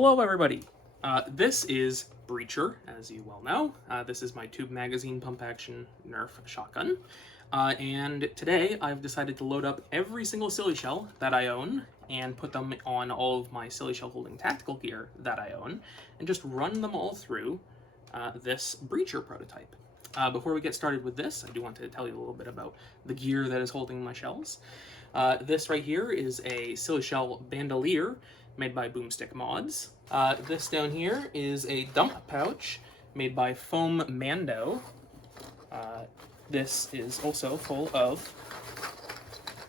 Hello everybody, this is Breacher, as you well know. This is my tube magazine pump action Nerf shotgun. And today I've decided to load up every single silly shell that I own and put them on all of my silly shell holding tactical gear that I own and just run them all through this Breacher prototype. Before we get started with this, I do want to tell you a little bit about the gear that is holding my shells. This right here is a silly shell bandolier made by Boomstick Mods. This down here is a dump pouch made by Foam Mando. This is also full of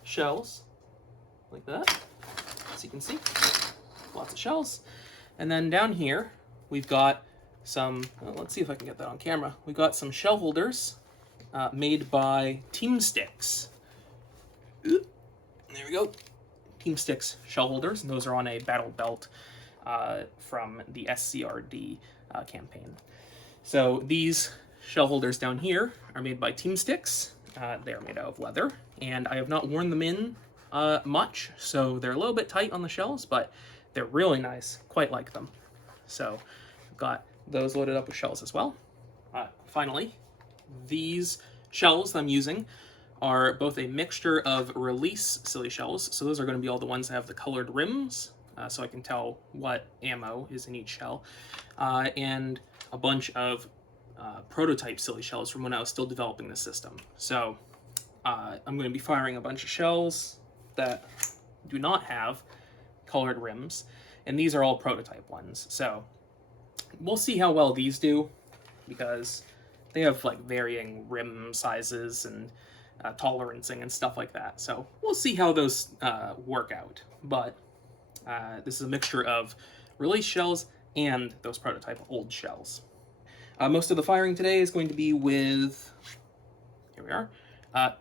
shells, like that, as you can see, lots of shells. And then down here, we've got some, let's see if I can get that on camera. We've got some shell holders made by Team Sticks. There we go. Team Sticks shell holders, and those are on a battle belt from the SCRD campaign. So these shell holders down here are made by Team Sticks. They are made out of leather, and I have not worn them in much, so they're a little bit tight on the shells, but they're really nice. Quite like them. So I've got those loaded up with shells as well. Finally, these shells I'm using are both a mixture of release silly shells, so those are going to be all the ones that have the colored rims, so I can tell what ammo is in each shell, and a bunch of prototype silly shells from when I was still developing the system. So I'm going to be firing a bunch of shells that do not have colored rims, and these are all prototype ones. So we'll see how well these do, because they have like varying rim sizes and tolerancing and stuff like that. So we'll see how those work out. But this is a mixture of release shells and those prototype old shells. Most of the firing today is going to be with, here we are,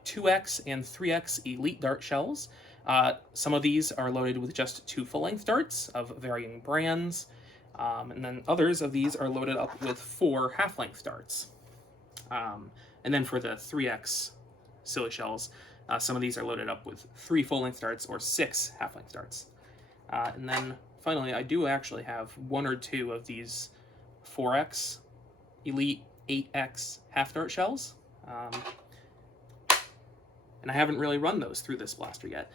2X and 3X Elite Dart shells. Some of these are loaded with just 2 full-length darts of varying brands, and then others of these are loaded up with 4 half-length darts. And then for the 3X silly shells, some of these are loaded up with 3 full-length darts or 6 half-length darts. And then finally, I do actually have 1 or 2 of these 4X Elite 8X half-dart shells. And I haven't really run those through this blaster yet,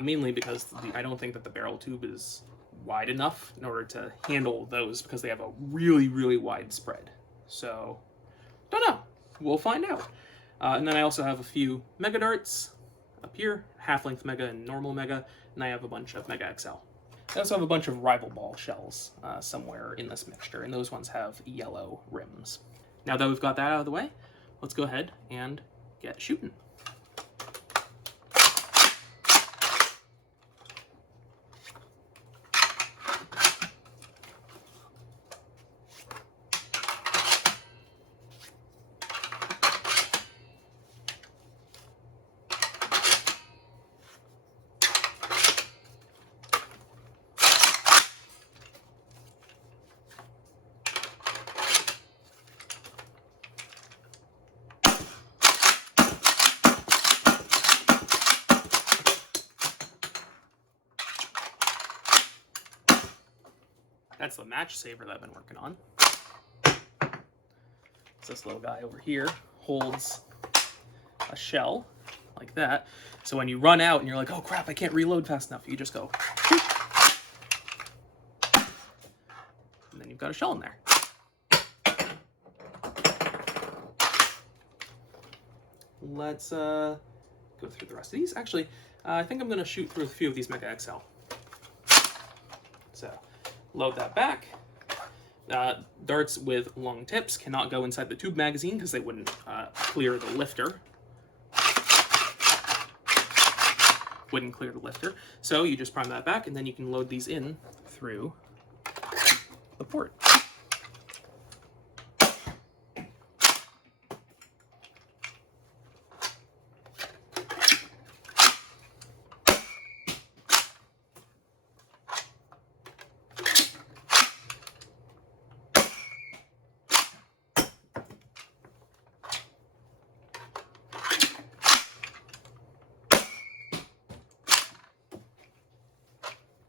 mainly because I don't think that the barrel tube is wide enough in order to handle those, because they have a really, really wide spread. So, don't know. We'll find out. And then I also have a few Mega Darts up here, half-length Mega and normal Mega, and I have a bunch of Mega XL. I also have a bunch of Rival Ball shells somewhere in this mixture, and those ones have yellow rims. Now that we've got that out of the way, let's go ahead and get shooting. That's the match saver that I've been working on. So this little guy over here holds a shell like that. So when you run out and you're like, oh crap, I can't reload fast enough, you just go, shoot. And then you've got a shell in there. Let's go through the rest of these. Actually, I think I'm going to shoot through a few of these Mega XL. So load that back. Darts with long tips cannot go inside the tube magazine because they wouldn't clear the lifter. Wouldn't clear the lifter. So you just prime that back, and then you can load these in through the port.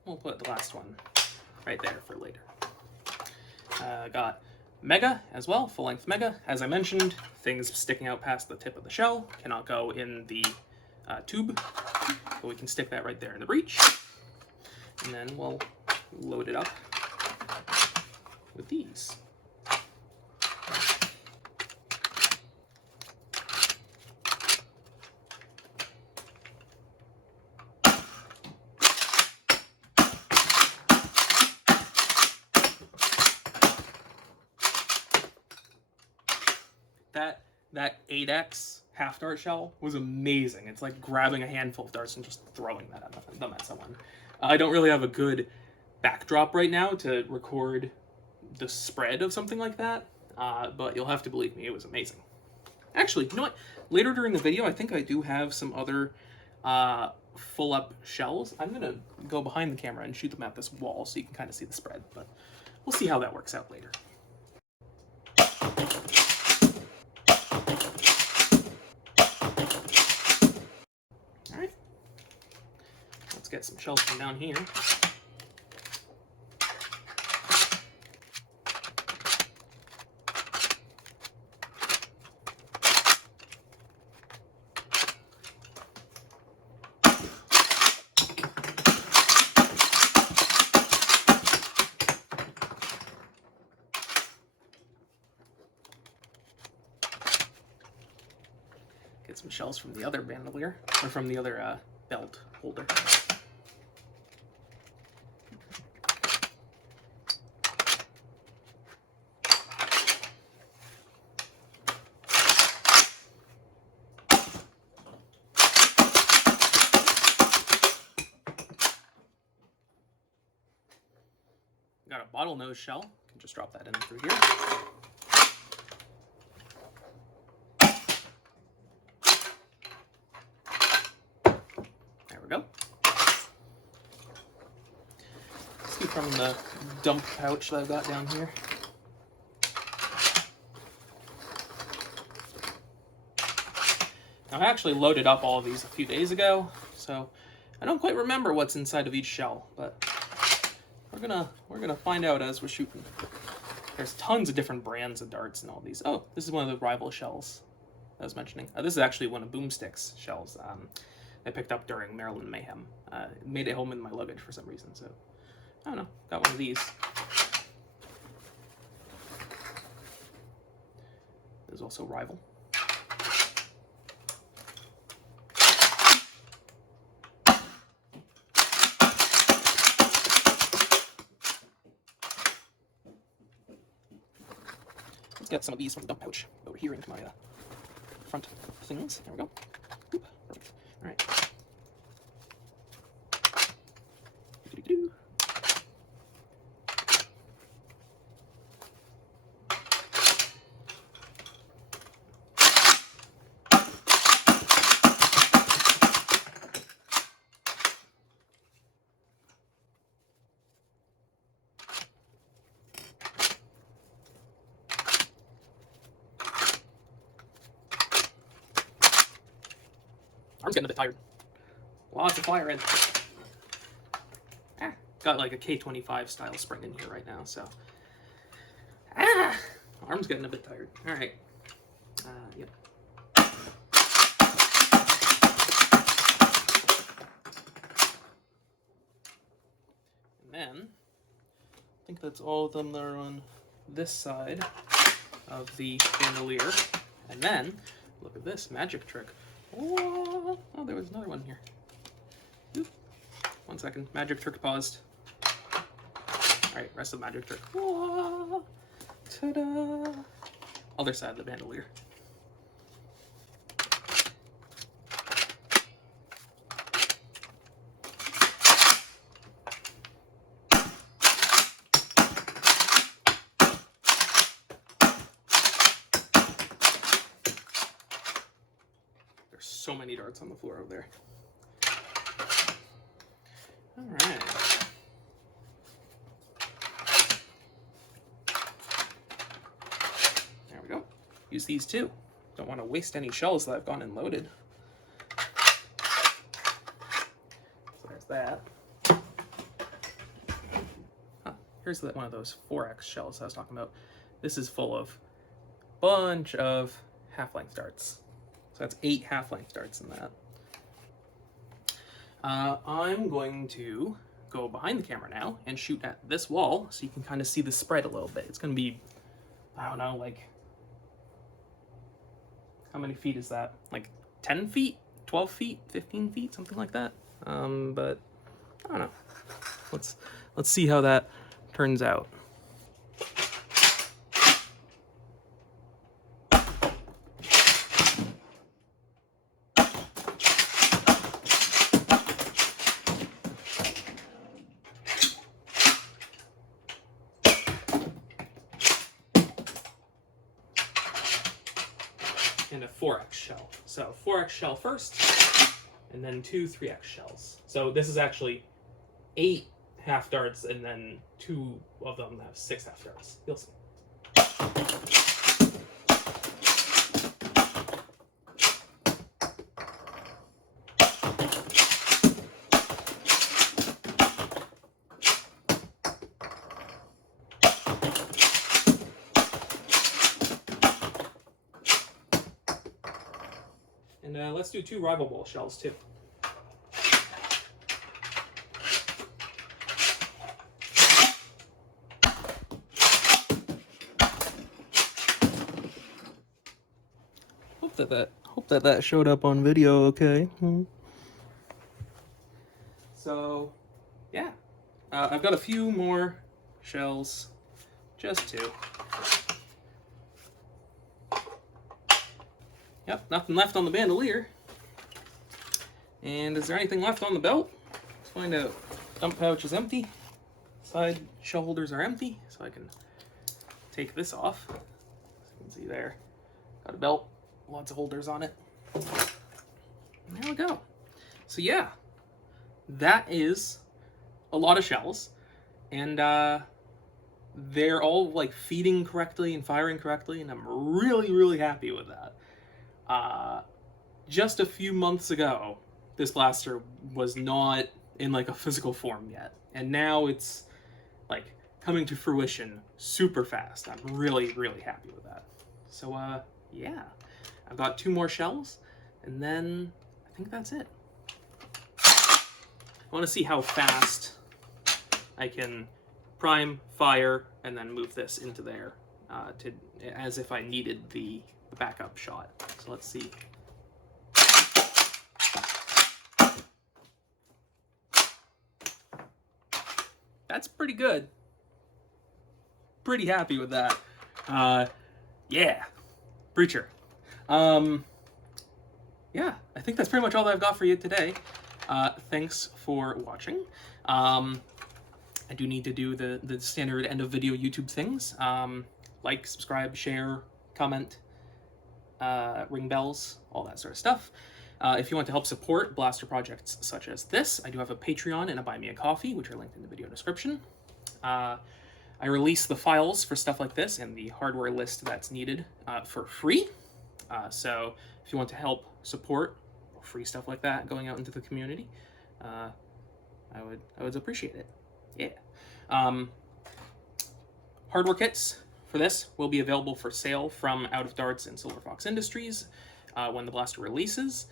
We'll put the last one right there for later. Got Mega as well, full-length Mega. As I mentioned, things sticking out past the tip of the shell cannot go in the tube, but we can stick that right there in the breech. And then we'll load it up with these. That 8X half dart shell was amazing. It's like grabbing a handful of darts and just throwing them at someone. I don't really have a good backdrop right now to record the spread of something like that, but you'll have to believe me, it was amazing. Actually, you know what? Later during the video, I think I do have some other full-up shells. I'm going to go behind the camera and shoot them at this wall so you can kind of see the spread, but we'll see how that works out later. Alright, let's get some shells from down here. Get some shells from the other bandolier, or from the other belt holder. Got a bottlenose shell. Can just drop that in through here. There we go. See from the dump pouch that I've got down here. Now I actually loaded up all of these a few days ago, so I don't quite remember what's inside of each shell, but we're gonna find out as we're shooting. There's tons of different brands of darts and all these. Oh, this is one of the rival shells I was mentioning. This is actually one of Boomstick's shells I picked up during Maryland Mayhem. Made it home in my luggage for some reason, so I don't know. Got one of these. There's also rival. Let's get some of these from the dump pouch over here into my front things. There we go. Oop, perfect. All right. Doo-doo-doo. Arm's getting a bit tired. Lots of fire in. Got like a K25 style spring in here right now, so. Arm's getting a bit tired. All right. Yep. And then, I think that's all of them that are on this side of the bandolier. And then, look at this magic trick. Oh, there was another one here. Oop. 1 second. Magic trick paused. Alright, rest of the magic trick. Oh, ta-da! Other side of the bandolier. So many darts on the floor over there. All right. There we go. Use these too. Don't want to waste any shells that I've gone and loaded. So there's that. Huh, here's one of those 4X shells I was talking about. This is full of a bunch of half-length darts. So that's 8 half-length darts in that. I'm going to go behind the camera now and shoot at this wall so you can kind of see the spread a little bit. It's going to be, I don't know, like, how many feet is that? Like 10 feet, 12 feet, 15 feet, something like that. But I don't know. Let's see how that turns out. And a 4X shell. So 4X shell first, and then 2 3X shells. So this is actually 8 half darts, and then 2 of them have 6 half darts. You'll see. And let's do 2 rival ball shells too. Hope that showed up on video okay. So yeah, I've got a few more shells, just 2. Yep, nothing left on the bandolier. And is there anything left on the belt? Let's find out. Dump pouch is empty. Side shell holders are empty, so I can take this off. As you can see there, got a belt, lots of holders on it. And there we go. So yeah, that is a lot of shells, and they're all like feeding correctly and firing correctly, and I'm really, really happy with that. Just a few months ago, this blaster was not in like a physical form yet, and now it's like coming to fruition super fast. I'm really, really happy with that. So yeah, I've got 2 more shells, and then I think that's it. I want to see how fast I can prime, fire, and then move this into there as if I needed the backup shot. So let's see. That's pretty good. Pretty happy with that. Yeah, Breacher. Yeah, I think that's pretty much all I've got for you today. Thanks for watching. I do need to do the standard end of video YouTube things. Like, subscribe, share, comment, ring bells, all that sort of stuff. If you want to help support blaster projects such as this, I do have a Patreon and a Buy Me a Coffee, which are linked in the video description. I release the files for stuff like this and the hardware list that's needed for free. So if you want to help support free stuff like that going out into the community, I would appreciate it. Yeah. Hardware kits for this will be available for sale from Out of Darts and Silver Fox Industries when the blaster releases.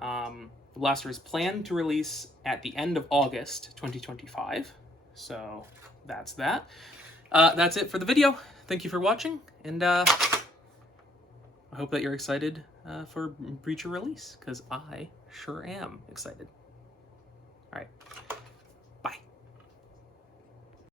The blaster is planned to release at the end of August 2025. So that's that. That's it for the video. Thank you for watching, and I hope that you're excited for Breacher release, because I sure am excited. All right.